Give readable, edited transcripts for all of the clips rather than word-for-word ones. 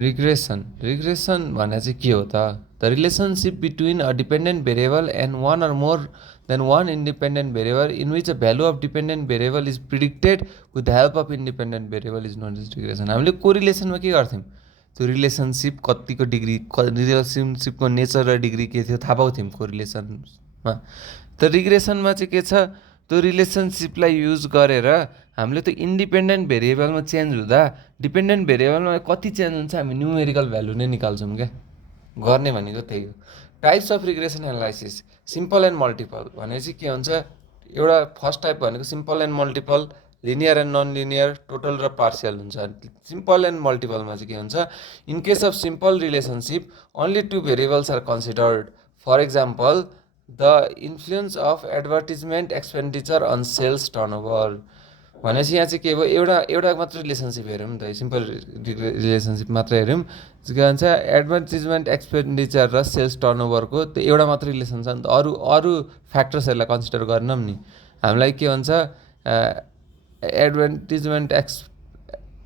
Regression भने चाहिँ के हो त? The relationship between a dependent variable and one or more than one independent variable in which a value of dependent variable is predicted with the help of independent variable is known as regression. हामीले कोरिलेसनमा के गर्थ्यौँ? त्यो relationship कतिको degree, रिलेसनसिपको nature र degree के थियो थाहा पाउँथ्यौँ कोरिलेसनमा। त रिग्रेसनमा चाहिँ के छ? त्यो रिलेसनसिपलाई युज गरेर हामीले त्यो इन्डिपेन्डेन्ट भेरिएबलमा चेन्ज हुँदा डिपेन्डेन्ट भेरिएबलमा कति चेन्ज हुन्छ हामी न्युमेरिकल भ्यालु नै निकाल्छौँ क्या। गर्ने भनेको त्यही हो। Types of regression analysis simple and multiple भनेपछि के हुन्छ? एउटा फर्स्ट टाइप भनेको simple and multiple, linear and non linear, total र पार्सियल हुन्छ। सिम्पल एन्ड मल्टिपलमा चाहिँ के हुन्छ? In case of simple relationship only two variables are considered. For example the influence of advertisement expenditure on sales turnover भनेपछि यहाँ चाहिँ के भयो? एउटा मात्र रिलेसनसिप हेऱ्यौँ नि त, सिम्पल रिलेसनसिप मात्र हेऱ्यौँ। के भन्छ? एडभर्टिजमेन्ट एक्सपेन्डिचर र सेल्स टर्नओभरको त्यो एउटा मात्र रिलेसन छ नि त, अरू फ्याक्टर्सहरूलाई कन्सिडर गरेनौँ नि। हामीलाई के भन्छ? एडभर्टिजमेन्ट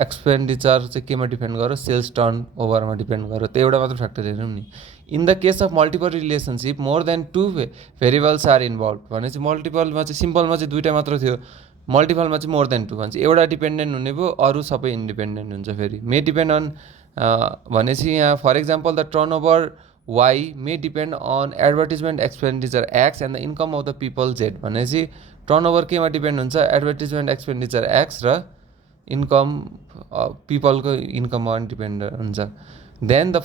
एक्सपेन्डिचर चाहिँ केमा डिपेन्ड गर्यो? सेल्स टर्न ओभरमा डिपेन्ड गर्यो। त्यो एउटा मात्र फ्याक्टर हेरौँ नि। In the case of multiple relationship more than two variables are involve भनेपछि मल्टिपलमा चाहिँ, सिम्पलमा चाहिँ दुइटा मात्र थियो, मल्टिपलमा चाहिँ मोर देन टू भन्छ। एउटा डिपेन्डेन्ट हुने भयो, अरू सबै इन्डिपेन्डेन्ट हुन्छ। फेरि मे डिपेन्ड अन भनेपछि यहाँ for example the turn over Y may depend on advertisement expenditure X and the income of the people Z भनेपछि टर्न ओभर केमा डिपेन्ड हुन्छ? एडभर्टिजमेन्ट एक्सपेन्डिचर एक्स र इन्कम पिपलको इन्कममा डिपेन्ड हुन्छ। Then the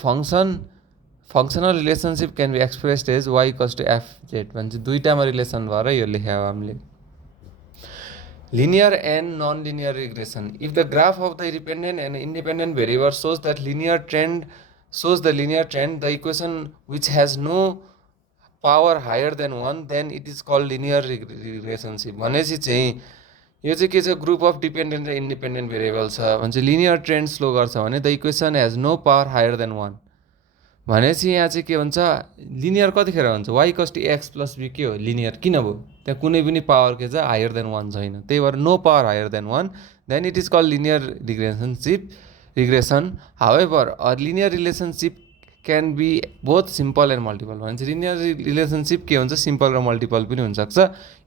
functional relationship can be expressed as Y equals to F Z भन्छ। दुइटामा relation भएर यो लेख्यो हामीले। Linear and non-linear regression. If the graph of the dependent and independent variable shows the linear trend, the equation which has no power higher than 1, then it is called linear relationship. भनेपछि चाहिँ यो चाहिँ के छ? Group of dependent र independent variable छ भने चाहिँ लिनियर ट्रेन्ड स्लो गर्छ भने the equation has no power higher than 1 भनेपछि यहाँ चाहिँ के हुन्छ? लिनियर कतिखेर हुन्छ? Y equals to x plus B के हो? लिनियर किन भयो? त्यहाँ कुनै पनि पावर के छ? हायर देन 1 छैन। त्यही भएर no power higher than 1, then it is called linear regression. However a linear relationship can be both simple and multiple भनेपछि लिनियर रिलेसनसिप के हुन्छ? सिम्पल र मल्टिपल पनि हुनसक्छ।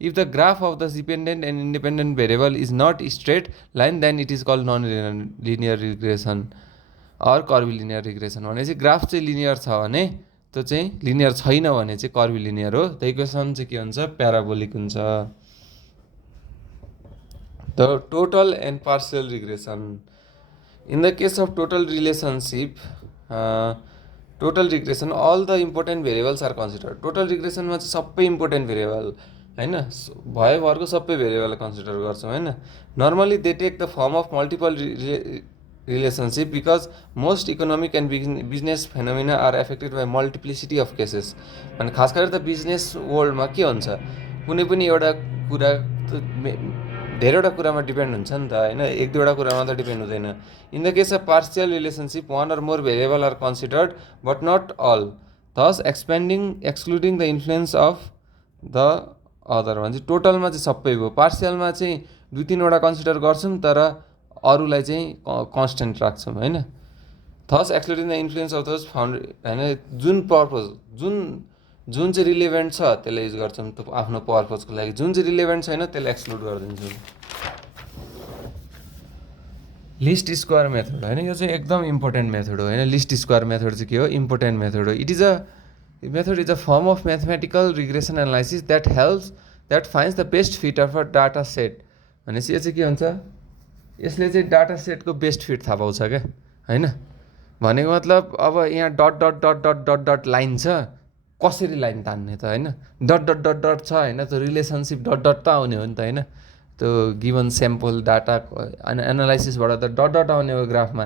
If the graph of the dependent and independent variable is not straight line then it is called non linear regression or curvilinear regression भनेपछि graph चाहिँ linear छ भने, त्यो चाहिँ लिनियर छैन भने चाहिँ कर्भिलिनियर हो। द इक्वेसन चाहिँ के हुन्छ? प्याराबोलिक हुन्छ। The total and partial regression. In the case of total relationship total regression all the important variables are consider. टोटल रिग्रेसनमा चाहिँ सबै इम्पोर्टेन्ट भेरिएबल होइन, भएभरको सबै भेरिएबललाई कन्सिडर गर्छौँ होइन। Normally they take the form of multiple relationship because most economic and business phenomena are affected by multiplicity of cases. अनि खास गरेर त बिजनेस वर्ल्डमा के हुन्छ? कुनै पनि एउटा कुरा धेरैवटा कुरामा डिपेन्ड हुन्छ नि त होइन, एक दुईवटा कुरामा त डिपेन्ड हुँदैन। In the case of partial relationship one or more variable are considered but not all, thus excluding the influence of the other भनेपछि टोटलमा चाहिँ सबै भयो। पार्सियलमा चाहिँ दुई तिनवटा कन्सिडर गर्छौँ तर अरूलाई चाहिँ कन्सटेन्ट राख्छौँ होइन। Thus excluding the influence of those found होइन, जुन पर्पज जुन चाहिँ रिलेभेन्ट छ त्यसलाई युज गर्छौँ आफ्नो पर्पजको लागि, जुन चाहिँ रिलेभेन्ट छैन त्यसलाई एक्सक्लुड गरिदिन्छौँ। लिस्ट स्क्वायर मेथड होइन, यो चाहिँ एकदम इम्पोर्टेन्ट मेथड हो होइन। लिस्ट स्क्वायर मेथड चाहिँ के हो? इम्पोर्टेन्ट मेथड हो। It is a form of mathematical regression analysis that finds the best fit of a data set भनेपछि यो चाहिँ के हुन्छ? यसले चाहिँ डाटा सेटको बेस्ट फिट थाहा पाउँछ क्या होइन। भनेको मतलब अब यहाँ dot dot dot dot dot dot line छ, कसरी लाइन तान्ने त होइन? डट डट डट डट छ होइन, त्यो रिलेसनसिप डट डट त आउने हो नि त होइन। त्यो गिभन स्याम्पल डाटा एनालाइसिसबाट त डट डट आउने हो ग्राफमा।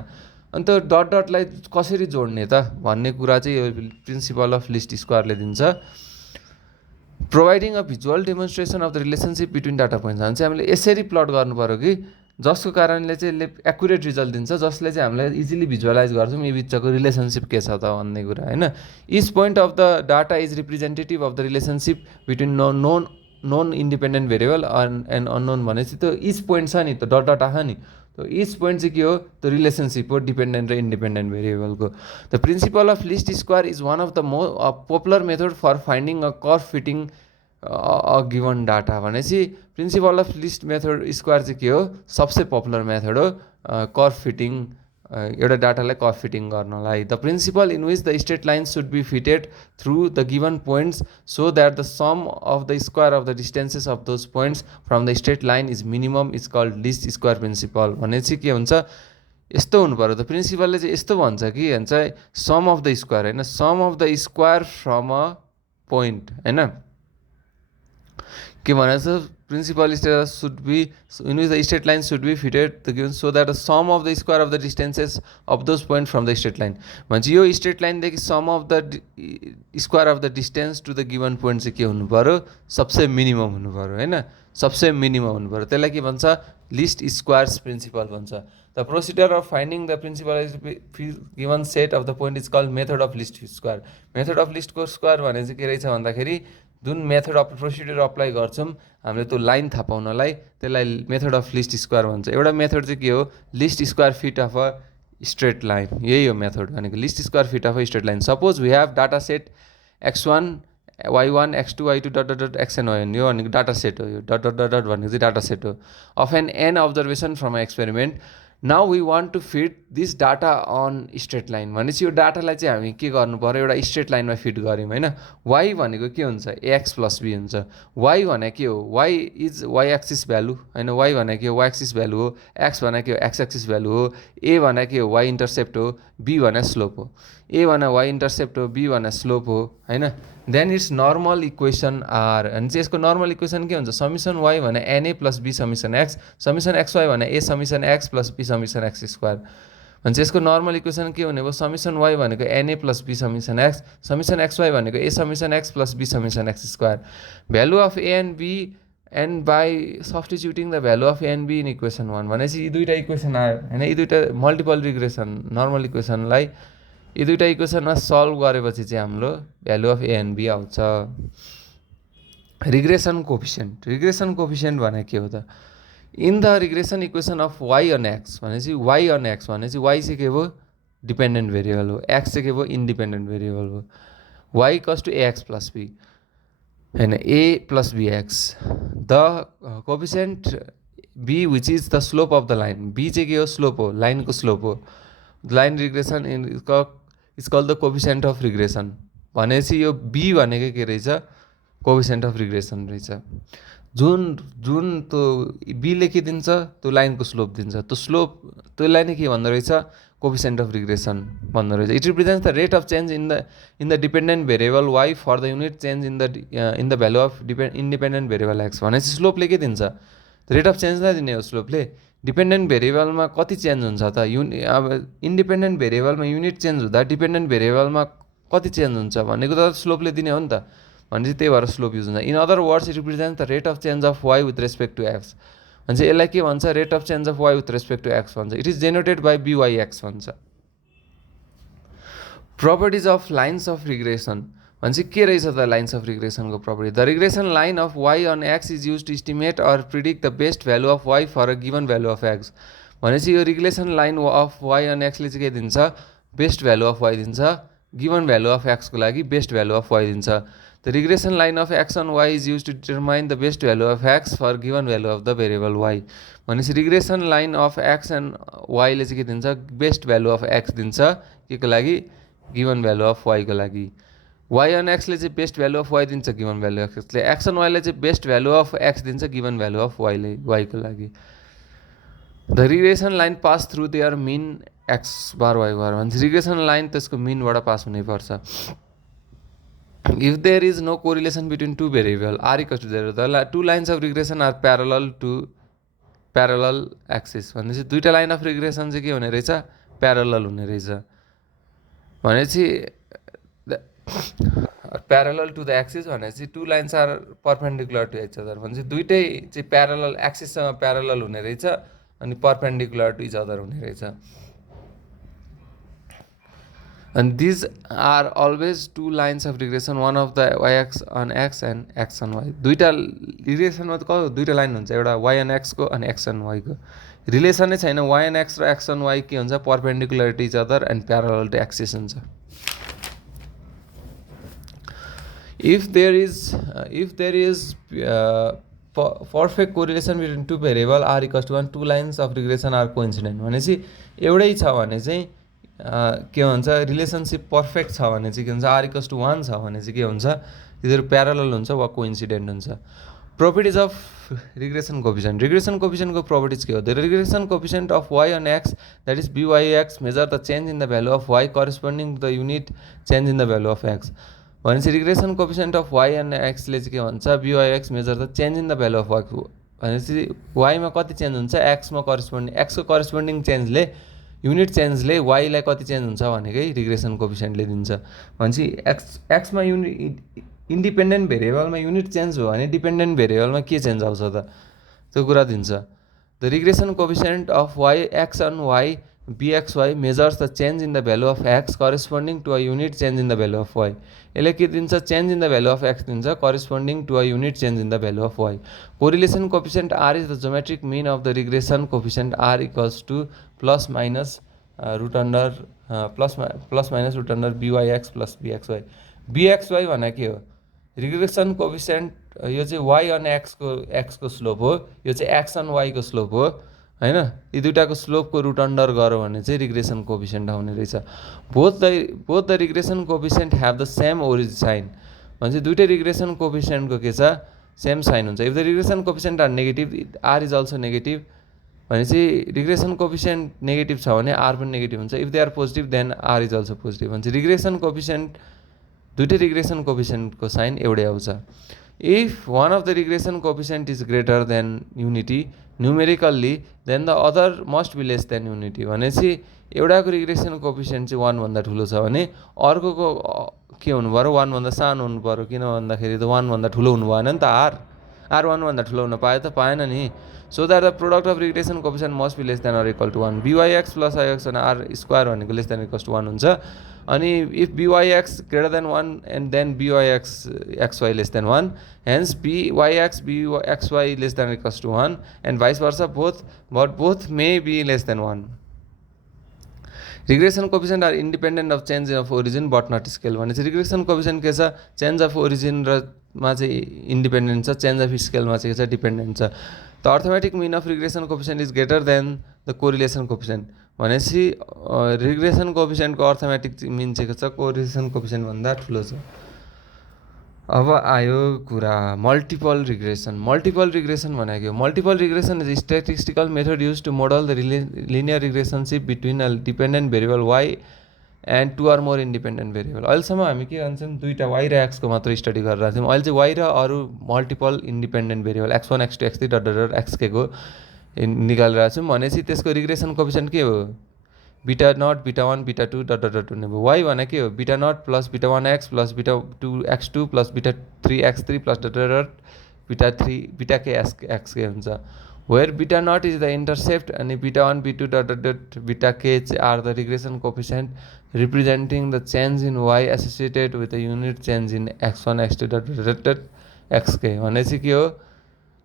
अनि त्यो डट डटलाई कसरी जोड्ने त भन्ने कुरा चाहिँ यो प्रिन्सिपल अफ लिस्ट स्क्वायरले दिन्छ। Providing a visual demonstration of the relationship between data points भने चाहिँ हामीले यसरी प्लट गर्नु पऱ्यो कि जसको कारणले चाहिँ एक्युरेट रिजल्ट दिन्छ, जसले चाहिँ हामीलाई इजिली भिजुअलाइज गर्छौँ यो बिचको रिलेसनसिप के छ त भन्ने कुरा होइन। Each point of the data is representative of the relationship between known independent variable and unknown भनेपछि त्यो इच पोइन्ट छ नि, त्यो डट डट आछ नि, त्यो इच पोइन्ट चाहिँ के हो त्यो रिलेसनसिप हो डिपेन्डेन्ट र इन्डिपेन्डेन्ट भेरिएबलको the principle of least square is one of the popular method for finding a curve fitting a given data भनेपछि principle of least method square चाहिँ के हो सबसे पपुलर मेथड हो कर्भ फिटिङ एउटा डाटालाई कर्भ फिटिङ गर्नलाई the principle in which the straight line should be fitted through the given points so that the sum of the square of the distances of those points from the straight line is minimum is called least square principle भने चाहिँ के हुन्छ यस्तो हुनु पऱ्यो त प्रिन्सिपलले चाहिँ यस्तो भन्छ कि भन्छ सम अफ द स्क्वायर होइन sum of the square from a point होइन के भनेको छ principle should be in which the straight line should be fitted the given so that the sum of the square of the distances of those point from the straight line भन्छ यो straight लाइनदेखि sum of the square of the distance to the given point चाहिँ के हुनु पऱ्यो सबसे minimum हुनु पऱ्यो होइन सबसे मिनिमम हुनु पऱ्यो त्यसलाई के भन्छ लिस्ट स्क्वायर्स प्रिन्सिपल भन्छ the procedure of finding the principle given set of the point is called method of least square method of लिस्टको स्क्वायर भने चाहिँ के रहेछ भन्दाखेरि जुन मेथड अफ प्रोसिडर अप्लाई गर्छौँ हामीले त्यो लाइन थाहा पाउनलाई त्यसलाई मेथड अफ लिस्ट स्क्वायर भन्छ एउटा मेथड चाहिँ के हो least square fit of a straight line यही हो मेथड भनेको least square fit of a straight line suppose we have data set x1 y1 x2 y2 dot dot dot xn yn यो भनेको डाटा सेट हो यो dot dot dot dot भनेको चाहिँ data set हो of N N observation from experiment now we want to fit this data on straight line भनेपछि यो डाटालाई चाहिँ हामी के गर्नु पऱ्यो एउटा स्ट्रेट लाइनमा फिट गऱ्यौँ होइन वाइ भनेको के हुन्छ एक्स प्लस बी हुन्छ वाइ भनेको के हो Y is Y axis value होइन वाइ भनेको के हो वाइ एक्सिस भ्यालु हो एक्स भनेको के हो एक्स एक्सिस भ्यालु हो ए भनेको के हो वाइ इन्टरसेप्ट हो बी भने स्लोप हो ए भने वाइ इन्टरसेप्ट हो बी भने स्लोप हो होइन then it's normal equation are अनि चाहिँ यसको नर्मल इक्वेसन के हुन्छ समिसन वाइ भने n a plus b summation x summation x y भने a summation x plus b summation x square भने चाहिँ यसको नर्मल इक्वेसन के हुने भयो समिसन वाइ भनेको n a plus b summation x summation x y भनेको a summation x plus b summation x square value of A and b and by substituting the value of an b in equation one भनेपछि यी दुईवटा equation आयो होइन यी दुईवटा multiple regression normal इक्वेसनलाई यी दुईवटा इक्वेसनमा सल्भ गरेपछि चाहिँ हाम्रो value of A and B आउँछ रिग्रेसन कोफिसियन्ट भने के हो त in the regression equation of why on X भनेपछि वाइ अन एक्स भनेपछि वाइ चाहिँ के भयो डिपेन्डेन्ट भेरिएबल हो एक्स चाहिँ के भयो इन्डिपेन्डेन्ट भेरिएबल हो y equals to x plus b होइन a plus b x the coefficient b which is the slope of the line b चाहिँ के हो स्लोप हो लाइनको स्लोप हो line regression is called the coefficient of regression भनेपछि यो be भनेको के रहेछ कोफिसियन्ट अफ रिग्रेसन रहेछ जुन त्यो बीले के दिन्छ त्यो लाइनको स्लोप दिन्छ त्यो स्लोप त्यसलाई नै के भन्दो रहेछ कोफिसियन्ट अफ रिग्रेसन भन्दो रहेछ it represents the rate of change in the dependent variable Y for the unit change in the value of independent variable X भनेपछि स्लोपले के दिन्छ रेट अफ चेन्ज नै दिने हो स्लोपले डिपेन्डेन्ट भेरिएबलमा कति चेन्ज हुन्छ त अब इन्डिपेन्डेन्ट भेरिएबलमा युनिट चेन्ज हुँदा डिपेन्डेन्ट भेरिएबलमा कति चेन्ज हुन्छ भनेको त स्लोपले दिने हो नि त भनेपछि त्यही भएर स्लोप युज हुन्छ in other words it represents the rate of change of y with respect to x भन्छ यसलाई के भन्छ rate of change of y with respect to x भन्छ it is generated by b y x भन्छ properties of lines of regression भनेपछि के रहेछ त लाइन्स अफ रिग्रेसनको property the regression line of why on x is use to estimate or predict the best value of y for a given value of x भनेपछि यो regression line of why on एक्सले चाहिँ के दिन्छ best value of y दिन्छ given value of एक्सको लागि best value of y दिन्छ the regression line of x on y is use to determine the best value of x for given value of the variable y भनेपछि regression line of x and वाइले चाहिँ के दिन्छ best value of x दिन्छ के को लागि given value of वाइको लागि वाइ अन एक्सले चाहिँ बेस्ट भ्यालु अफ वाइ दिन्छ गिभन भ्यालु अफ एक्सले एक्स अन वाइले चाहिँ बेस्ट भ्यालु अफ एक्स दिन्छ गिभन भ्यालु अफ वाइले वाइको लागि the regression line pass through their mean x bar y bar भन्छ रिग्रेसन लाइन त्यसको मिनबाट पास हुनैपर्छ if there is no correlation between two variable r equals to zero the two lines of regression are parallel axis भनेपछि दुईवटा line of regression चाहिँ के हुने रहेछ प्यारलल हुने रहेछ भनेपछि प्यारलल टु द एक्सिस भनेपछि two lines are perpendicular to each other भनेपछि दुइटै चाहिँ प्यारलल एक्सिससँग प्यारलल हुने रहेछ अनि पर्पेन्डिकुलर टु इच अदर हुने रहेछ and these are always two lines of regression one of the y-x on x and x on y दुईटा रिग्रेसनमा त दुईटा लाइन हुन्छ एउटा y on x को अनि x on y को रिलेसनै छैन y and x र x and y के हुन्छ perpendicular to each other and parallel to axis हुन्छ if there is perfect correlation between two variable r equals to 1 two lines of regression are coincident भनेपछि एउटै छ भने चाहिँ के भन्छ रिलेसनशिप पर्फेक्ट छ भने चाहिँ के हुन्छ r equals to 1 छ भने चाहिँ के हुन्छ तिनीहरू प्यारलल हुन्छ वा कोइन्सिडेन्ट हुन्छ properties of regression coefficient को properties के हो the regression coefficient of y on x that is byx measure the change in the value of y corresponding to the unit change in the value of x भनेपछि regression coefficient of y and x ले चाहिँ के भन्छ byx measure the change in the value of y भनेपछि y मा कति change हुन्छ x मा corresponding x को corresponding change ले युनिट चेन्जले y लाई कति चेन्ज हुन्छ भनेकै रिग्रेसन कोएफिसिएन्ट ले दिन्छ भनेपछि x मा युनिट इन्डिपेन्डेन्ट भेरिएबलमा युनिट चेन्ज भयो भने डिपेन्डेन्ट भेरिएबलमा के चेन्ज आउँछ त त्यो कुरा दिन्छ the regression coefficient of y x on y bxy measures the change in the value of x corresponding to a unit change in the value of y यसले के दिन्छ change in the value of x दिन्छ corresponding to a unit change in the value of y correlation coefficient r is the geometric mean of the regression coefficient r equals to plus minus root under plus minus root under byx plus bxy bxy भने के हो regression coefficient यो चाहिँ y on x को slope हो यो चाहिँ x on y को स्लोप हो हैन यी दुईटाको स्लोपको रुट अन्डर गर्यो भने चाहिँ रिग्रेसन कोएफिसिएन्ट आउने रहेछ both the regression coefficient have the same origin sign भने चाहिँ दुईटै रिग्रेसन कोएफिसिएन्टको के छ सेम साइन हुन्छ if the regression coefficient are negative R is also negative भने चाहिँ रिग्रेसन कोएफिसिएन्ट नेगेटिभ छ भने आर पनि नेगेटिभ हुन्छ if they are positive then r is also positive भने चाहिँ रिग्रेसन कोएफिसिएन्ट दुईटै रिग्रेसन कोएफिसिएन्टको साइन एउटै आउँछ if one of the regression coefficient is greater than unity numerically then the other must be less than unity भनेपछि एउटाको regression coefficient चाहिँ 1 भन्दा ठुलो छ भने अर्कोको के हुनु पर्यो 1 भन्दा सानो हुनु पर्यो किन भन्दाखेरि त 1 भन्दा ठुलो हुनु भएन नि त आर 1 भन्दा ठुलो हुन पाए त पाएन नि so that the product of regression coefficient must be less than or equal to 1 byx plus ix अनि आर स्क्वायर भनेको लेस देन इक्वल्स टु 1 हुन्छ अनि if byx greater than 1 and then byx xy less than 1 hence byx bxy less than equals to 1 and vice versa both may be less than 1 regression coefficient are independent of change of origin but not scale भनेपछि regression coefficient के छ change of origin र मा चाहिँ independent छ change of स्केलमा चाहिँ के छ डिपेन्डेन्ट छ the arithmetic mean of regression coefficient is greater than the correlation coefficient भनेपछि रिग्रेसन कोएफिसिएन्टको अर्थमेटिक मिन चाहिँ के छ कोरिलेसन कोएफिसिएन्ट भन्दा ठुलो छ अब आयो कुरा मल्टिपल रिग्रेसन भनेको multiple regression is statistical method use to model the linear relationship between a dependent variable y and two or more independent variable अहिलेसम्म हामी के भन्छौँ दुईवटा y र x को मात्र स्टडी गरिरहेको थियौँ अहिले चाहिँ y र अरू multiple independent variable x1 x2 x3 dot dot dot xk को निकालिरहेको छौँ भनेपछि त्यसको रिग्रेसन कोएफिसिएन्ट के हो beta naught beta 1 beta 2 dot dot dot हुने भयो y भने के हो beta naught plus beta 1x plus beta 2x2 plus beta 3x3 plus dot dot dot beta 3 beta के xk हुन्छ where beta naught is the intercept अनि beta 1 b2 dot dot dot beta k are the regression coefficient representing the change in y associated with the unit change in x1 x2 dot dot dot xk भनेपछि के हो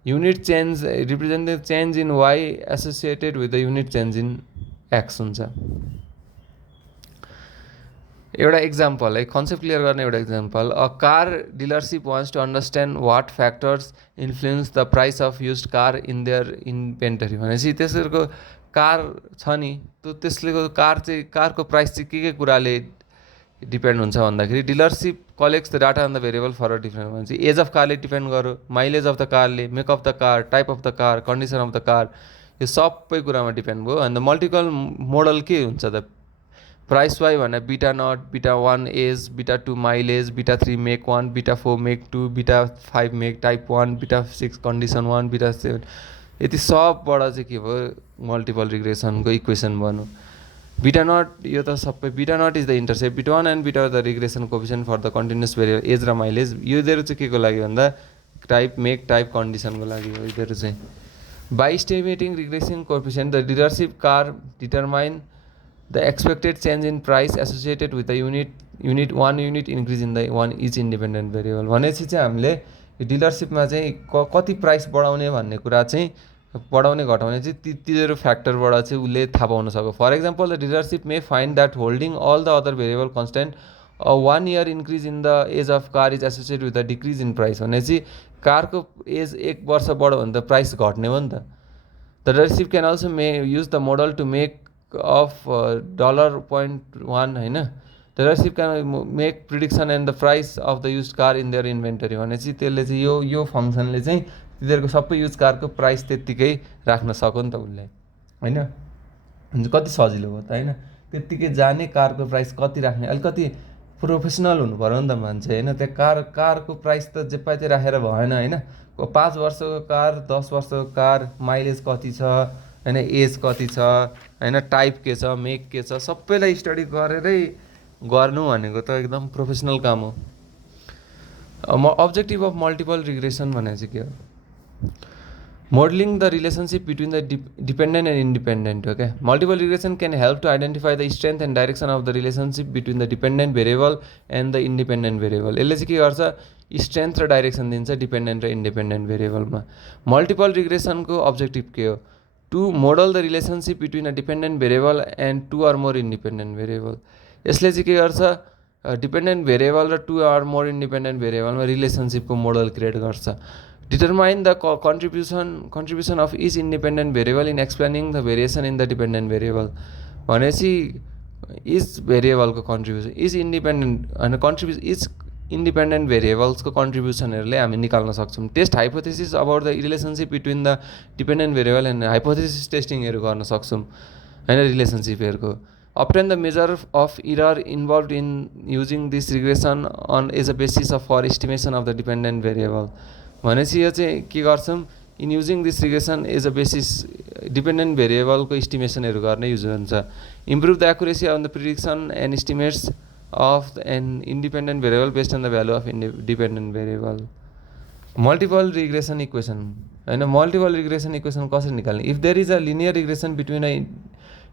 unit change represent the change in y associated with the unit change in x हुन्छ एउटा example है concept clear गर्ने एउटा example a car dealership wants to understand what factors influence the price of used car in their inventory भनेपछि त्यसको car छ नि त्यसले कार चाहिँ कारको प्राइस चाहिँ के कुराले डिपेन्ड हुन्छ भन्दाखेरि dealership collects the data on the variable for a different भनेपछि एज अफ कारले डिपेन्ड गर्यो माइलेज अफ द कारले make of the car type of the car condition of the car यो सबै कुरामा डिपेन्ड भयो अन्त मल्टिपल मोडल के हुन्छ त प्राइस वाइ भने beta naught beta 1 age beta 2 mileage beta 3 make 1 beta 4 make 2 beta 5 make type 1 beta 6 condition 1 beta 7 यति सबबाट चाहिँ के भयो मल्टिपल रिग्रेसनको इक्वेसन बन्यो बीटा नट यो त सबै beta naught is the intercept beta 1 and beta the regression coefficient for the continuous variable age र माइलेज यो दिएर चाहिँ के को लागि भन्दा टाइप मेक टाइप कन्डिसनको लागि हो यिनीहरू चाहिँ by estimating regression coefficient the dealership car determine the expected change in price associated with the unit one unit increase in the one each independent variable भनेपछि चाहिँ हामीले डिलरसिपमा चाहिँ कति प्राइस बढाउने भन्ने कुरा चाहिँ बढाउने घटाउने चाहिँ ती फ्याक्टरबाट चाहिँ उसले थाहा पाउन सक्यो. For example the dealership may find that holding all the other variable constant 1 year increase in the age of car is associated with the decrease in price. भनेपछि कारको एज 1 वर्ष बढ्यो भने त प्राइस घट्ने हो नि त. The dealership can also may use the model to make of $0.1 होइन. Dealership can make prediction and the price of the use car in their inventory. भनेपछि त्यसले चाहिँ यो फङ्सनले चाहिँ तिनीहरूको सबै युज कारको प्राइस त्यत्तिकै राख्न सक्यो नि त उसले होइन. कति सजिलो हो त होइन. त्यत्तिकै जाने कारको प्राइस कति राख्ने, अलिकति प्रोफेसनल हुनु पऱ्यो नि त मान्छे होइन. त्यहाँ कारको प्राइस त जे पाए त्यो राखेर भएन होइन. 5 वर्षको कार, 10 वर्षको कार, माइलेज कति छ होइन, एज कति छ होइन, टाइप के छ, मेक के छ, सबैलाई स्टडी गरेरै गर्नु भनेको त एकदम प्रोफेसनल काम हो. अब्जेक्टिभ अफ मल्टिपल रिग्रेसन भनेको चाहिँ के हो? Modeling the relationship between the dependent and independent. Okay, multiple regression can help to identify the strength and direction of the relationship between the dependent variable and the independent variable. यसले चाहिँ के गर्छ? Strength र direction दिन्छ dependent र independent भेरिएबलमा. Multiple रिग्रेसनको objective के हो? To model the relationship between a dependent variable and 2 or more independent variable. यसले चाहिँ के गर्छ? डिपेन्डेन्ट भेरिएबल र 2 or more इन्डिपेन्डेन्ट भेरिएबलमा रिलेसनसिपको मोडल क्रिएट गर्छ. Determine the contribution of each independent variable in explaining the variation in the dependent variable. भनेपछि each variable को contribution, each independent and contribution, each independent variables को contributionहरूले हामी निकाल्न सक्छौँ. Test hypothesis about the relationship between the dependent variable and hypothesis टेस्टिङहरू गर्न सक्छौँ होइन रिलेसनसिपहरूको. Obtain the measure of error involved in using this regression on as a basis of for estimation of the dependent variable. भनेपछि यो चाहिँ के गर्छौँ? In using this regression as a basis dependent भेरिएबलको इस्टिमेसनहरू गर्ने युज हुन्छ. Improve the accuracy on the prediction and estimates of an independent variable based on the value of dependent variable. Multiple regression equation होइन. Multiple regression equation कसरी निकाल्ने? If there is a linear regression between a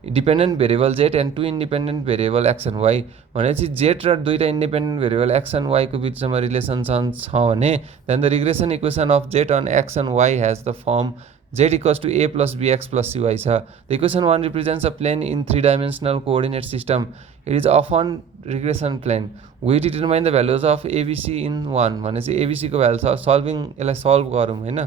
dependent variable z and 2 independent variable x and y. भनेपछि z र 2टा independent variable x and वाईको बिचमा relation छ भने then the regression equation of z on x and y has the form z equals to a plus b x plus c y छ. The equation 1 represents a plane in 3-dimensional coordinate system. It is often regression plane. We determine the values of a b c in 1. भनेपछि एबिसीको भ्यालु छ. Solving यसलाई solve गरौँ होइन.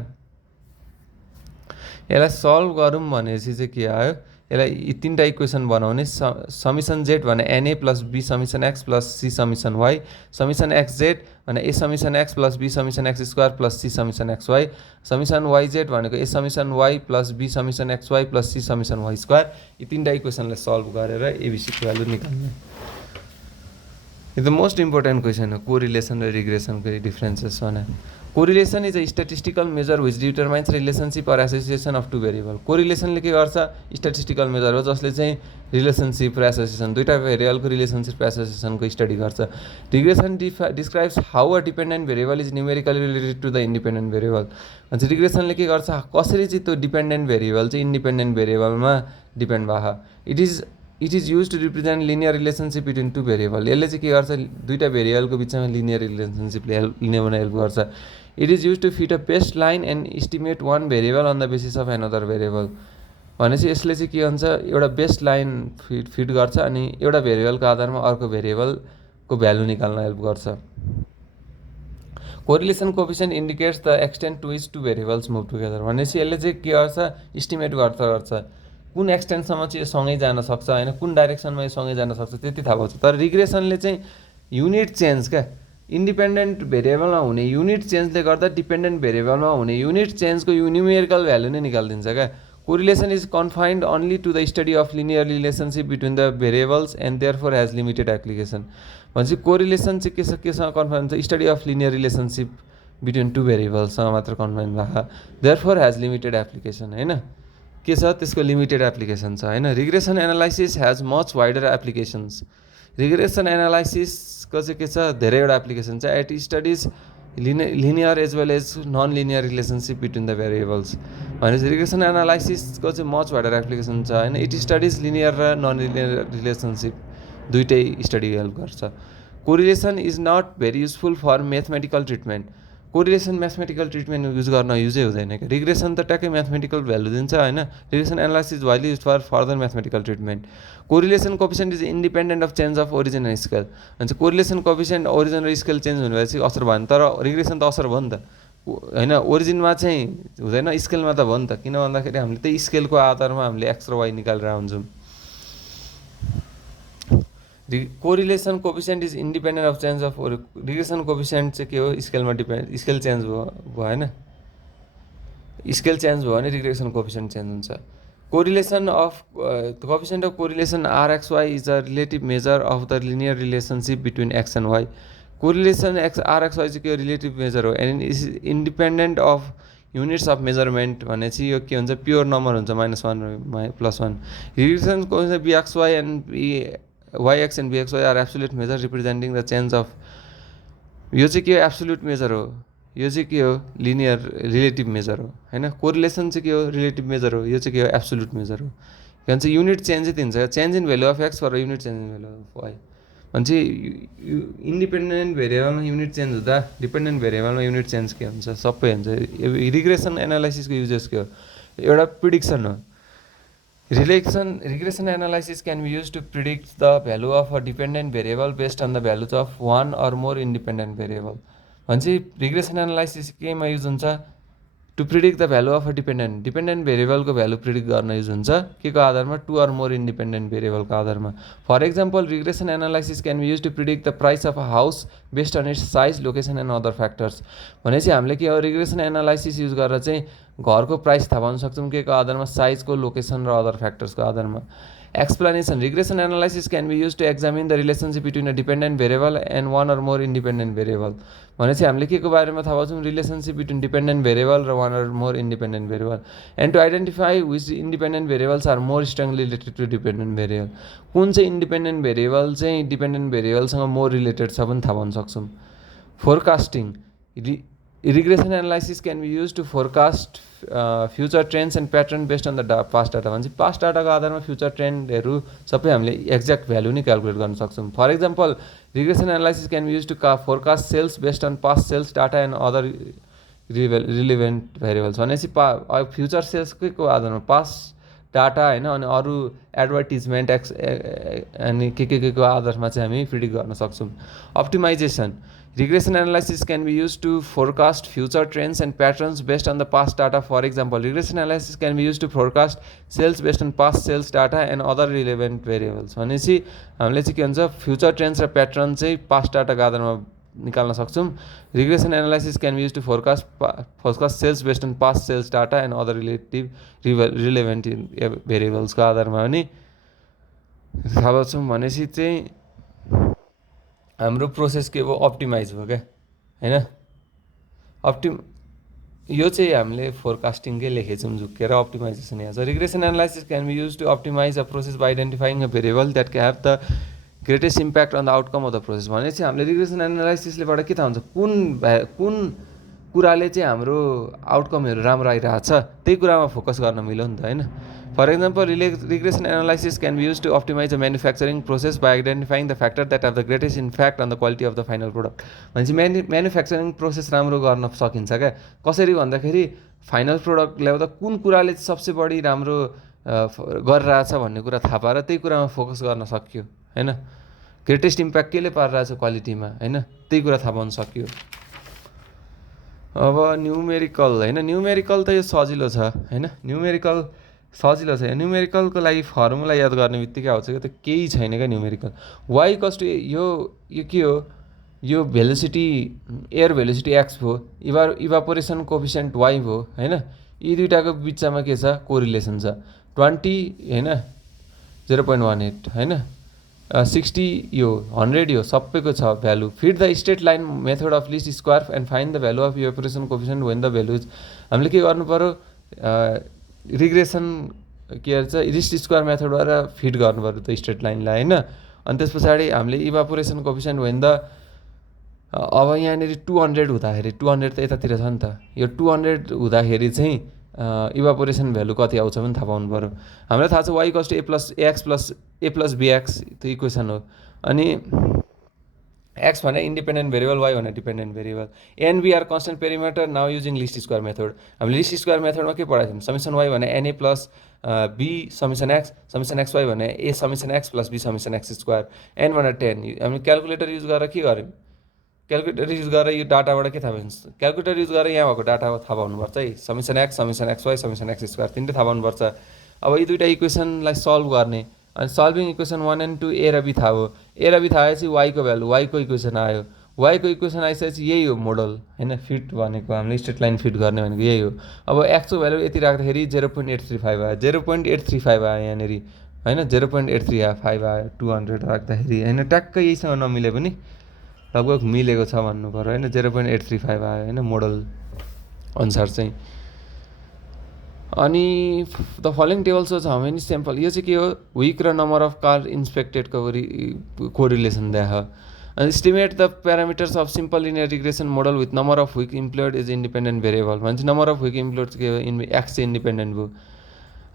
यसलाई solve गरौँ भनेपछि चाहिँ के आयो? यसलाई यी 3टा इक्वेसन बनाउने. समिसन जेड भने n a plus b summation x plus c summation y. Summation x z भने a summation x plus b summation x square plus c summation x y. Summation y z भनेको a summation y plus b summation x y plus c summation y square. यी 3टा इक्वेसनलाई solve गरेर एबिसीको भ्यालु निकाल्ने. यो द मोस्ट इम्पोर्टेन्ट क्वेसन हो. कोरिलेसन र रिग्रेसनको डिफ्रेन्सेस भने correlation is a statistical measure which determines relationship or association of 2 variable. कोरिलेसनले के गर्छ? स्ट्याटिस्टिकल मेजर हो जसले चाहिँ रिलेसनसिप र एसोसिएसन 2टा भेरिएबलको रिलेसनसिप र एसोसिएसनको स्टडी गर्छ. Regression describes how a dependent variable is numerically related to the independent variable. भन्छ रिग्रेसनले के गर्छ? कसरी चाहिँ त्यो डिपेन्डेन्ट भेरिएबल चाहिँ इन्डिपेन्डेन्ट भेरिएबलमा डिपेन्ड भयो. It is use to represent linear relationship between 2 variable. यसले चाहिँ के गर्छ? 2टा भेरिएबलको बिचमा लिनियर रिलेसनसिपले लिने हेल्प गर्छ. It is use to fit a best line and estimate 1 variable on the basis of another variable. भनेपछि यसले चाहिँ के हुन्छ? एउटा बेस्ट लाइन फिट गर्छ अनि एउटा भेरिएबलको आधारमा अर्को भेरिएबलको भ्यालु निकाल्न हेल्प गर्छ. Correlation coefficient indicates the extent to which 2 variables move together. भनेपछि यसले चाहिँ के गर्छ? इस्टिमेट गर्छ कुन एक्सटेन्टसम्म चाहिँ यो सँगै जान सक्छ होइन, कुन डाइरेक्सनमा यो सँगै जान सक्छ त्यति थाहा पाउँछ. तर रिग्रेसनले चाहिँ युनिट चेन्ज क्या इन्डिपेन्डेन्ट भेरिएबलमा हुने युनिट चेन्जले गर्दा डिपेन्डेन्ट भेरिएबलमा हुने युनिट चेन्जको न्युमेरिकल भ्यालु नै निकालिदिन्छ क्या. Correlation is confined only to the study of linear relationship between the variables and therefore has limited application. भनेपछि कोरिलेसन चाहिँ केसँग कन्फाइन्ड हुन्छ? Study of linear relationship between 2 भेरिएबल्ससँग मात्र कन्फाइन्ड भएको. देयरफोर हेज लिमिटेड एप्लिकेसन होइन. के छ? त्यसको लिमिटेड एप्लिकेसन छ होइन. Regression analysis has much wider applications. Regression एनालाइसिसको चाहिँ के छ? धेरैवटा एप्लिकेसन छ. It studies linear as well as non linear relationship between the variables. भनेपछि रिग्रेसन एनालाइसिसको चाहिँ मच वाइडर एप्लिकेसन छ होइन. इट स्टडिज लिनियर र नन लिनियर रिलेसनसिप दुइटै स्टडी हेल्प गर्छ. Correlation is not very useful for mathematical treatment. Correlation mathematical treatment युजै हुँदैन क्या। रिग्रेसन त ट्याक्कै म्याथमेटिकल भ्यालु दिन्छ होइन। Regression analysis widely use for further mathematical treatment. Correlation coefficient is independent of change of origin and scale. भन्छ correlation coefficient origin र scale change हुने भएपछि असर भयो नि, तर रिग्रेसन त असर भयो नि त होइन। ओरिजिनमा चाहिँ हुँदैन, स्केलमा त भयो नि त। किन भन्दाखेरि हामीले त्यही स्केलको आधारमा हामीले एक्स र वाइ निकालेर हुन्छौँ। Correlation coefficient is independent of change of regression coefficient चाहिँ के हो, स्केलमा डिपेन्ड, स्केल चेन्ज भयो होइन, स्केल चेन्ज भयो भने रिग्रेसन कोफिसिएन्ट चेन्ज हुन्छ। Correlation of coefficient of correlation RXY is a relative measure of the linear relationship between X and Y. Correlation RXY चाहिँ के हो, रिलेटिभ मेजर हो and is independent of units of measurement. भनेपछि यो के हुन्छ, pure number हुन्छ -1 +1। रिग्रेसनको BXY and YX and BXY are absolute measure representing the change of, यो चाहिँ के हो, एब्सोल्युट मेजर हो। यो चाहिँ के हो, लिनियर रिलेटिभ मेजर हो होइन। कोरिलेसन चाहिँ के हो, रिलेटिभ मेजर हो। यो चाहिँ के हो, एब्सोल्युट मेजर हो। के भन्छ, युनिट चेन्ज चाहिँ दिन्छ, change in value of x for unit change in value of Y. भन्छ इन्डिपेन्डेन्ट भेरिएबलमा युनिट चेन्ज हुँदा डिपेन्डेन्ट भेरिएबलमा युनिट चेन्ज के हुन्छ, सबै हुन्छ। रिग्रेसन एनालाइसिसको युजेस के हो, एउटा प्रिडिक्सन हो। Regression analysis can be used to predict the value of a dependent variable based on the values of one or more independent variable। भन्छ रिग्रेसन एनालाइसिस केमा युज हुन्छ, to predict the value of a dependent भेरिएबलको value predict गर्न use हुन्छ, के को आधारमा, 2 or more independent भेरिएबलको आधारमा। For example regression analysis can be use to predict the price of a house based on its size, location and other factors. भनेपछि हामीले के हो, रिग्रेसन एनालाइसिस युज गरेर चाहिँ घरको प्राइस थाहा पाउन सक्छौँ, के को आधारमा, साइजको, लोकेसन र अदर फ्याक्टर्सको आधारमा। Explanation, regression analysis can be use to examine the relationship between a dependent variable and 1 or more independent variable. भनेपछि हामीले के को बारेमा थाहा पाउँछौँ, रिलेसनसिप बिट्विन डिपेन्डेन्ट भेरिएबल र 1 or more independent variable. And to identify which independent variables are more strongly related to dependent variable. कुन चाहिँ इन्डिपेन्डेन्ट भेरिएबल चाहिँ डिपेन्डेन्ट भेरिएबलसँग मोर रिलेटेड छ पनि थाहा पाउन सक्छौँ। Forecasting, regression analysis can be use to forecast future trends and pattern based on the past data. भन्छ पास्ट डाटाको आधारमा फ्युचर ट्रेन्डहरू सबै हामीले एक्ज्याक्ट भ्यालु नै क्यालकुलेट गर्न सक्छौँ। For example regression analysis can be use to forecast sales based on past sales data and other relevant variables. भनेपछि future सेल्सकै को आधारमा पास्ट डाटा होइन, अनि अरू एडभर्टिजमेन्ट अनि के को आधारमा चाहिँ हामी प्रिडिक्ट गर्न सक्छौँ। Optimisation, regression analysis can be use to forecast future trends and patterns based on the past data. For example regression analysis can be use to forecast sales based on past sales data and other relevant variables. भनेपछि हामीले चाहिँ के भन्छ, future trends र pattern चाहिँ past डाटाको आधारमा निकाल्न सक्छौँ। Regression analysis can be use to forecast sales based on past sales data and other relevant भेरिएबल्सको आधारमा पनि थाहा पाउँछौँ। भनेपछि चाहिँ हाम्रो प्रोसेस के भयो, अप्टिमाइज भयो क्या होइन। यो चाहिँ हामीले फोरकास्टिङकै लेखेछौँ झुक्केर, अप्टिमाइजेसन यहाँ छ। Regression analysis can be use to optimise a process by identifying a variable that can have the greatest impact on the outcome of the process. भनेपछि हामीले रिग्रेसन एनालाइसिसलेबाट के थाहा हुन्छ, कुन कुराले चाहिँ हाम्रो आउटकमहरू राम्रो आइरहेछ, त्यही कुरामा फोकस गर्न मिल्यो नि त होइन। For example regression analysis can be use to optimise the manufacturing process by identifying the factor that have the greatest impact on the quality of the final product. भनेपछि म्यानुफ्याक्चरिङ प्रोसेस राम्रो गर्न सकिन्छ क्या, कसरी भन्दाखेरि फाइनल प्रोडक्ट ल्याउँदा कुन कुराले सबसे बढी राम्रो गरिरहेछ भन्ने कुरा थाहा पाएर त्यही कुरामा फोकस गर्न सक्यो होइन। ग्रेटेस्ट इम्प्याक्ट केले पारिरहेछ क्वालिटीमा होइन, त्यही कुरा थाहा पाउन सक्यो। अब न्युमेरिकल होइन, न्युमेरिकल त यो सजिलो छ होइन, न्युमेरिकल सजिलो छ। न्युमेरिकलको लागि फर्मुला याद गर्ने बित्तिकै आउँछ क्या, त केही छैन क्या न्युमेरिकल। वाइ कस्ट यो के हो, यो भेलोसिटी, एयर भेलोसिटी एक्स भयो, इभापोरेसन कोफिसिएन्ट वाइ भयो होइन। यी दुइटाको बिचमा के छ, कोरिलेसन छ। 20 होइन 0.18 होइन, 60 यो 100 यो सबैको छ value. Fit the straight line method of least square and find the value of evaporation coefficient when the value. हामीले के गर्नु पऱ्यो, रिग्रेसन के भन्छ, लिस्ट स्क्वायर मेथडबाट फिट गर्नु पऱ्यो त स्ट्रेट लाइनलाई होइन। अनि त्यस पछाडि हामीले इभापोरेसन कोफिसिएन्ट वेन द, अब यहाँनिर 200 हुँदाखेरि, 200 त यतातिर छ नि त, यो 200 हुँदाखेरि चाहिँ इभापोरेसन भ्यालु कति आउँछ पनि थाहा पाउनु पऱ्यो। हामीलाई थाहा छ वाइ कस्ट ए प्लस बी एक्स, त्यो इक्वेसन हो। अनि x भने इन्डिपेन्डेन्ट भेरिएबल, y भने dependent variable. And b are constant parameter now using least square method. हामीले लिस्ट स्क्वायर मेथडमा के पढाएको थियौँ, समेसन y भने n a plus b summation x y भने a summation x plus b summation x square, n भने 10। हामी calculator use गरेर के गर्यौँ, क्यालकुलेटर युज गरेर यो डाटाबाट के थाहा पाइन्छ, क्यालकुलेटर युज गरेर यहाँ भएको डाटा थाहा पाउनुपर्छ है, summation x Y summation x square तिनटै थाहा पाउनुपर्छ। अब यी दुईवटा इक्वेसनलाई सल्भ गर्ने, अनि सल्भिङ इक्वेसन 1 and 2 ए र बी थाहा भयो, ए र बी थाहा भएपछि वाईको भ्यालु, वाईको इक्वेसन आयो, वाईको इक्वेसन आइसकेपछि यही हो मोडल होइन, फिट भनेको हामीले स्ट्रेट लाइन फिट गर्ने भनेको यही हो। अब एक्सको भ्यालु यति राख्दाखेरि 0.835 आयो, 0.835 आयो यहाँनिर होइन, 0.835 आयो 200 राख्दाखेरि होइन, ट्याक्कै यहीसँग नमिले पनि लगभग मिलेको छ भन्नु पऱ्यो होइन, 0.835 आयो होइन मोडल अनुसार चाहिँ। अनि the following tables was how many sample, यो चाहिँ के हो, विक र नम्बर अफ कार इन्सपेक्टेडको कोरिलेसन देखा। अनि estimate the parameters of simple linear regression model with number of week employed is independent variable भन्छ, नम्बर अफ विक इम्प्लोइड के हो, एक्स चाहिँ इन्डिपेन्डेन्ट भयो।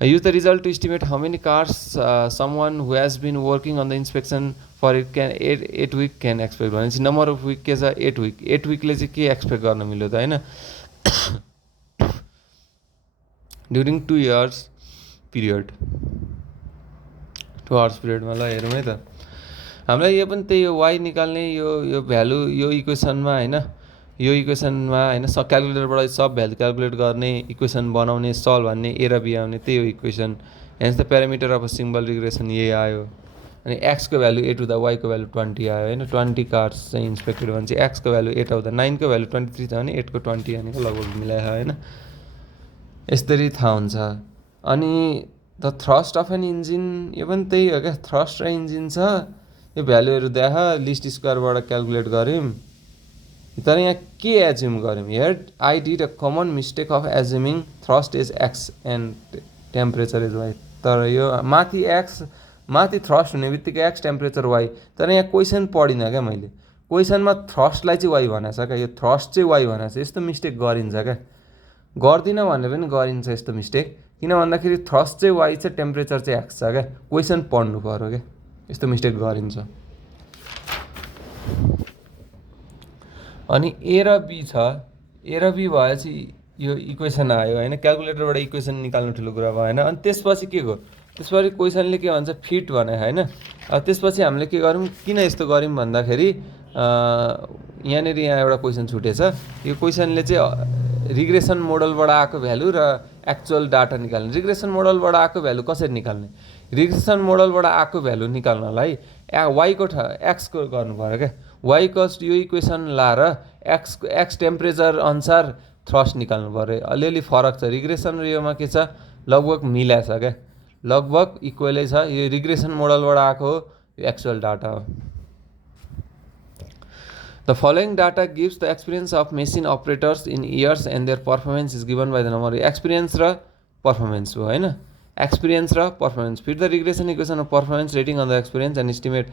Use the result to estimate how many cars someone who has been working on the inspection for it can 8 week can expect भनेपछि number of week के छ 8 week, 8 विकले चाहिँ के एक्सपेक्ट गर्न मिल्यो त होइन, ड्युरिङ 2 years पिरियड, 2 hours पिरियडमा ल हेरौँ है त। हामीलाई यो पनि त्यही हो, वाइ निकाल्ने यो भ्यालु यो इक्वेसनमा होइन, यो इक्वेसनमा होइन क्यालकुलेटरबाट सब भ्यालु क्यालकुलेट गर्ने, इक्वेसन बनाउने, सल्भ भन्ने, ए र बी आउने, त्यही हो equation. Hence the parameter of a simple regression यही आयो। अनि एक्सको भ्यालु 8 हुँदा वाईको भ्यालु 20 आयो होइन, 20 कार्स चाहिँ इन्सपेक्टेड भने चाहिँ एक्सको भ्यालु 8 आउँदा 9को भ्यालु 23 छ भने 8को 20 भनेको लगभग मिलायो होइन, यसरी थाहा हुन्छ। अनि the thrust of an engine, यो पनि त्यही हो क्या, थ्रस्ट र इन्जिन छ, यो भ्यालुहरू देखा लिस्ट स्क्वायरबाट क्यालकुलेट गऱ्यौँ, तर यहाँ के एज्युम गऱ्यौँ, here I did a common mistake of assuming thrust is X and temperature is Y. तर यो माथि थ्रस्ट हुने बित्तिकै एक्स टेम्परेचर वाई, तर यहाँ क्वेसन पढिनँ क्या मैले, क्वेसनमा थ्रस्टलाई चाहिँ वाई भनेको छ क्या, यो थ्रस्ट चाहिँ वाई भनेको छ, यस्तो मिस्टेक गरिन्छ क्या, गर्दिनँ भने पनि गरिन्छ यस्तो मिस्टेक, किन भन्दाखेरि थ्रस्ट चाहिँ वाई छ, टेम्परेचर चाहिँ एक्स छ क्या, क्वेसन पढ्नु पऱ्यो क्या, यस्तो मिस्टेक गरिन्छ। अनि ए र बी छ, ए र बी भएपछि यो इक्वेसन आयो होइन, क्यालकुलेटरबाट इक्वेसन निकाल्नु ठुलो कुरा भयो होइन। अनि त्यसपछि के हो, त्यसपछि क्वेसनले के भन्छ फिट भने होइन। अब त्यसपछि हामीले के गरौँ, किन यस्तो गऱ्यौँ भन्दाखेरि यहाँ एउटा क्वेसन छुटेछ, यो क्वेसनले चाहिँ रिग्रेसन मोडलबाट आएको भ्यालु र एक्चुअल डाटा निकाल्ने, रिग्रेसन मोडलबाट आएको भ्यालु कसरी निकाल्ने, रिग्रेसन मोडलबाट आएको भ्यालु निकाल्नलाई वाईको एक्सको गर्नु पऱ्यो क्या, वाईको यो इक्वेसन लाएर एक्स टेम्परेचर अनुसार थ्रस्ट निकाल्नु पऱ्यो, अलिअलि फरक छ, रिग्रेसन र योमा के छ लगभग मिलाएको छ क्या, लगभग इक्वलै छ, यो रिग्रेसन मोडलबाट आएको हो, यो एक्चुअल डाटा हो। The following data gives the experience of machine operators in years and their performance is given by the number experience र performance हो होइन, experience र performance, fit the regression equation of performance rating on the experience and estimate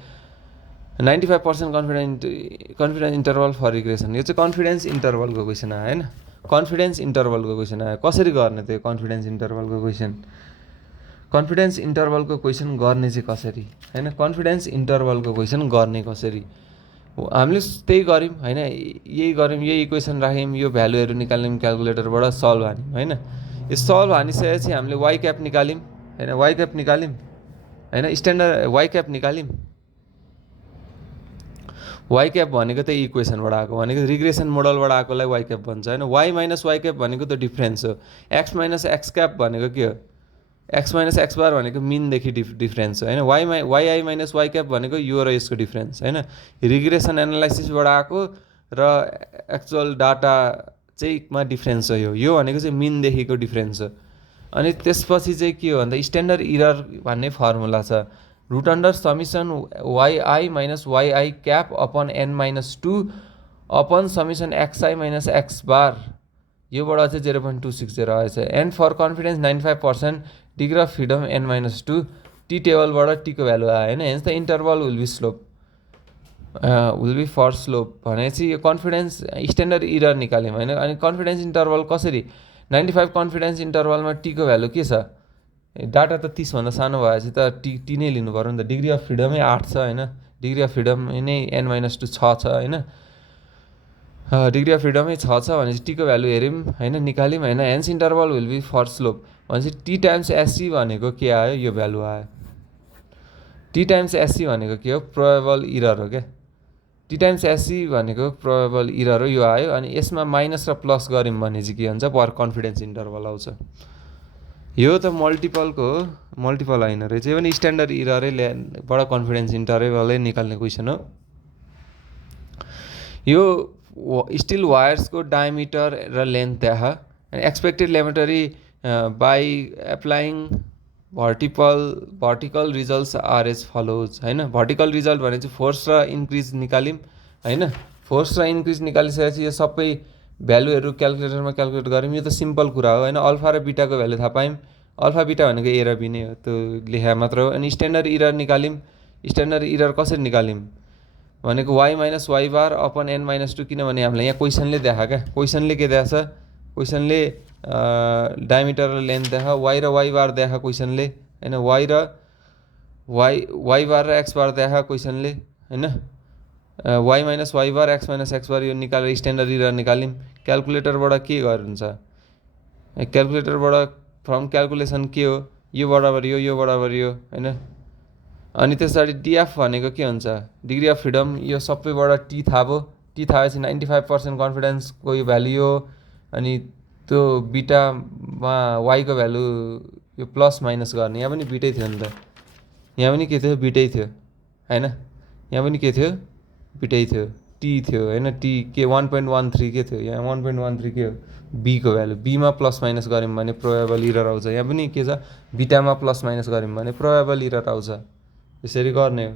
95% confidence interval for regression। यो चाहिँ confidence इन्टरभलको question आयो होइन, confidence इन्टरभलको question आयो, कसरी गर्ने त्यो कन्फिडेन्स इन्टरभलको क्वेसन, कन्फिडेन्स इन्टरभलको क्वेसन गर्ने चाहिँ कसरी होइन, कन्फिडेन्स इन्टरभलको क्वेसन गर्ने कसरी, हामीले त्यही गऱ्यौँ होइन, यही गऱ्यौँ, यही इक्वेसन राख्यौँ, यो भ्यालुहरू निकाल्यौँ क्यालकुलेटरबाट, सल्भ हान्यौँ होइन। यो सल्भ हानिसकेपछि हामीले वाई क्याप निकाल्यौँ होइन, वाई क्याप निकाल्यौँ होइन, स्ट्यान्डर्ड वाई क्याप निकाल्यौँ, वाई क्याप भनेको त्यही इक्वेसनबाट आएको, भनेको रिग्रेसन मोडलबाट आएकोलाई वाई क्याप भन्छ होइन। वाई माइनस वाई क्याप भनेको त डिफ्रेन्स हो, एक्स माइनस एक्स क्याप भनेको के हो, एक्स माइनस एक्स बार भनेको मिनदेखि डिफ्रेन्स हो होइन, वाइआई माइनस वाई क्याप भनेको यो र यसको डिफ्रेन्स होइन, रिग्रेसन एनालाइसिसबाट आएको र एक्चुअल डाटा चाहिँ मा डिफ्रेन्स हो, यो भनेको चाहिँ मिनदेखिको डिफ्रेन्स हो। अनि त्यसपछि चाहिँ के हो भन्दा स्ट्यान्डर्ड इरर भन्ने फर्मुला छ, root under summation y i minus y i cap upon n minus 2 upon summation x i minus x bar, योबाट चाहिँ 0.260 आएछ। And for confidence 95% degree of freedom n minus 2, t टेबलबाट टीको भ्यालु आयो होइन। Hence the interval will be slope, will be for slope भनेपछि यो confidence standard error निकाल्यौँ होइन। अनि कन्फिडेन्स इन्टरभल कसरी, 95 कन्फिडेन्स इन्टरभलमा टीको भ्यालु के छ, डाटा त 30 भन्दा सानो भएपछि त टी नै लिनु पऱ्यो नि त, डिग्री अफ फ्रिडमै 8 छ होइन, डिग्री अफ फ्रिडम नै n-2 छ होइन, डिग्री अफ फ्रिडमै छ भनेपछि टीको भ्यालु हेऱ्यौँ होइन, निकाल्यौँ होइन। Hence interval will be for slope भनेपछि टी टाइम्स एससी भनेको के आयो, यो भ्यालु आयो। टी टाइम्स एससी भनेको के हो, प्रोबेबल इरर हो क्या। टी टाइम्स एससी भनेको प्रोबेबल इरर हो, यो आयो। अनि यसमा माइनस र प्लस गऱ्यौँ भने चाहिँ के हुन्छ, पर कन्फिडेन्स इन्टरभल आउँछ। यो त मल्टिपलको हो, मल्टिपल होइन रहेछ, यो पनि स्ट्यान्डर्ड इररै बडा कन्फिडेन्स इन्टरभलै निकाल्ने क्वेसन हो यो। स्टिल वायर्सको डायमिटर र लेन्थ देख, expected laboratory by applying vertical results are as follows होइन। भर्टिकल रिजल्ट भने चाहिँ फोर्स र इन्क्रिज निकाल्यौँ होइन। फोर्स र इन्क्रिज निकालिसकेपछि यो सबै भ्यालुहरू क्यालकुलेटरमा क्यालकुलेट गऱ्यौँ। यो त सिम्पल कुरा हो होइन। अल्फा र बिटाको भ्यालु थाहा पायौँ, अल्फा बिटा भनेको ए र बी नै हो, त्यो लेखा मात्र हो। अनि स्ट्यान्डर्ड इरर निकाल्यौँ, स्ट्यान्डर्ड इरर कसरी निकाल्यौँ भनेको y माइनस वाई बार अपन n-2, किनभने हामीलाई यहाँ क्वेसनले देखा क्या, क्वेसनले के देखाछ, क्वेसनले डायमिटर र लेन्थ देखा, y र y बार देखा क्वेसनले होइन, y बार र x बार देखा क्वेसनले होइन। y माइनस वाई बार x माइनस x बार यो निकालेर स्ट्यान्डर्ड इरर निकाल्यौँ। क्यालकुलेटरबाट के गर्नुहुन्छ, क्यालकुलेटरबाट फ्रम क्यालकुलेसन के हो, यो बराबर यो बराबर यो होइन। अनि त्यस पछाडि डिएफ भनेको के हुन्छ, डिग्री अफ फ्रिडम, यो सबैबाट टी थाहा भयो। टी थाहा भएपछि 95% कन्फिडेन्सको यो भ्यालु हो। अनि त्यो बिटामा वाईको भ्यालु यो प्लस माइनस गर्ने, यहाँ पनि बिटै थियो नि त, यहाँ पनि के थियो, बिटै थियो होइन, यहाँ पनि के थियो, बिटै थियो, टी थियो होइन। टी के 1.13 के थियो, यहाँ 1.13 के हो, बीको भ्यालु। बीमा प्लस माइनस गऱ्यौँ भने प्रोबेबल इरर आउँछ। यहाँ पनि के छ, बिटामा प्लस माइनस गऱ्यौँ भने प्रोबेबल इरर आउँछ। यसरी गर्ने हो।